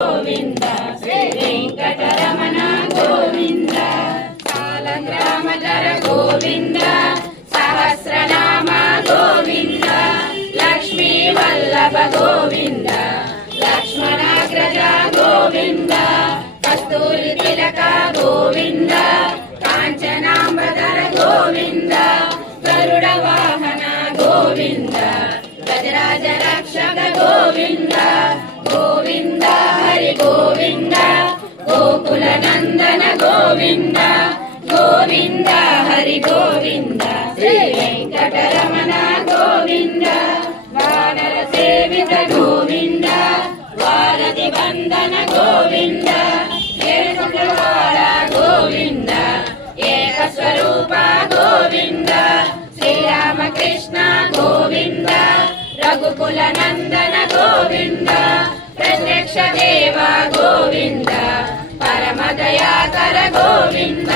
గోవింద శ్రీ వెంకటరమణ గోవింద సాలగ్రామధర గోవింద సహస్రనామ గోవింద లక్ష్మీ వల్లభ గోవింద లక్ష్మణాగ్రజ గోవింద కస్తూరి తిలక గోవింద కాంచనాంబధర గోవింద గరుడ వాహన గోవింద గజరాజ రక్షక గోవింద గోవింద హరి గోవింద గోకుల నందన గోవింద గోవింద హరి గోవింద శ్రీ వెంకటరమణ గోవింద వానర సేవిత గోవింద వారధి వందన గోవింద ఏడువార గోవింద ఏకస్వరూప గోవింద శ్రీరామకృష్ణ గోవింద రఘుకుల నందన గోవింద ప్రత్యక్ష దేవ గోవింద పరమ దయాకర గోవింద